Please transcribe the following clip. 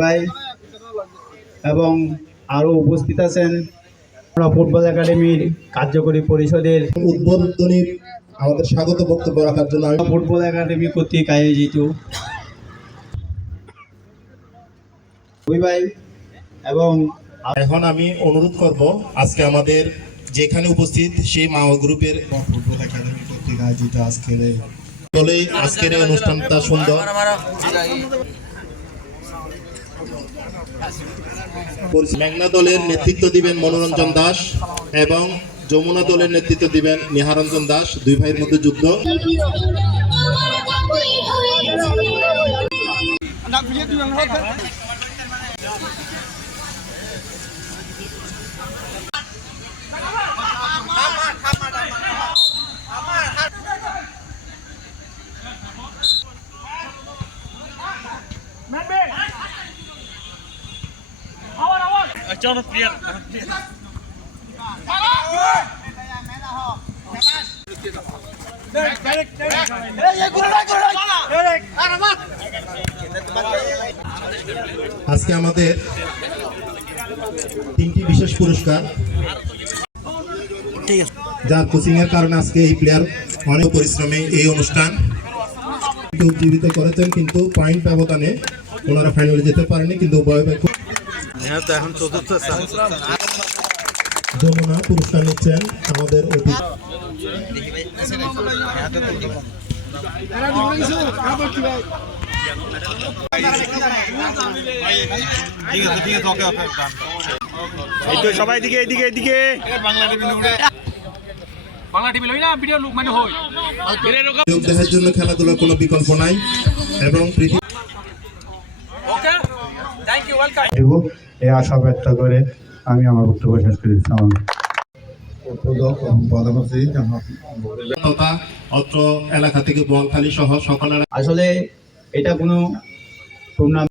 ভাই এবং আরও উপস্থিত আছেন আমরা ফুটবল একাডেমির কার্যকরী পরিষদের উদ্বোধনী আমাদের স্বাগত বক্তব্য রাখার জন্য আমি ফুটবল একাডেমি কর্তৃক আয়োজিত। ভাই এবং এখন আমি অনুরোধ করব আজকে আমাদের যেখানে উপস্থিত সেই মা গ্রুপের ফুটবল একাডেমি কর্তৃক আয়োজিত আজকের বলেই আজকের এই অনুষ্ঠানটা সুন্দর। মেঘনা দলের নেতৃত্ব দিবেন মনোরঞ্জন দাস এবং যমুনা দলের নেতৃত্ব দিবেন নিহারঞ্জন দাস, দুই ভাইয়ের মধ্যে যুদ্ধ। আজকে আমাদের তিনটি বিশেষ পুরস্কার। যার কোচিং এর কারণে আজকে এই প্লেয়ার অনেক পরিশ্রমে এই অনুষ্ঠান উজ্জীবিত করেছেন, কিন্তু পয়েন্ট ব্যবধানে ওনারা ফাইনালে যেতে পারেনি, কিন্তু যমুনা পুরস্কার নিচ্ছেন আমাদের অতি এই তো সবাই দিকে এদিকে এদিকে। বাংলা টিভি লই না ভিডিও মানে হই। দেহের জন্য খেলাধুলার কোনো বিকল্প নাই এবং পৃথিবী দেব। এই আশা ব্যক্ত করে আমি আমার বক্তব্য শেষ করেছি আমার অত্র এলাকা থেকে বোয়ালখালী সহ সকলের আসলে এটা কোনো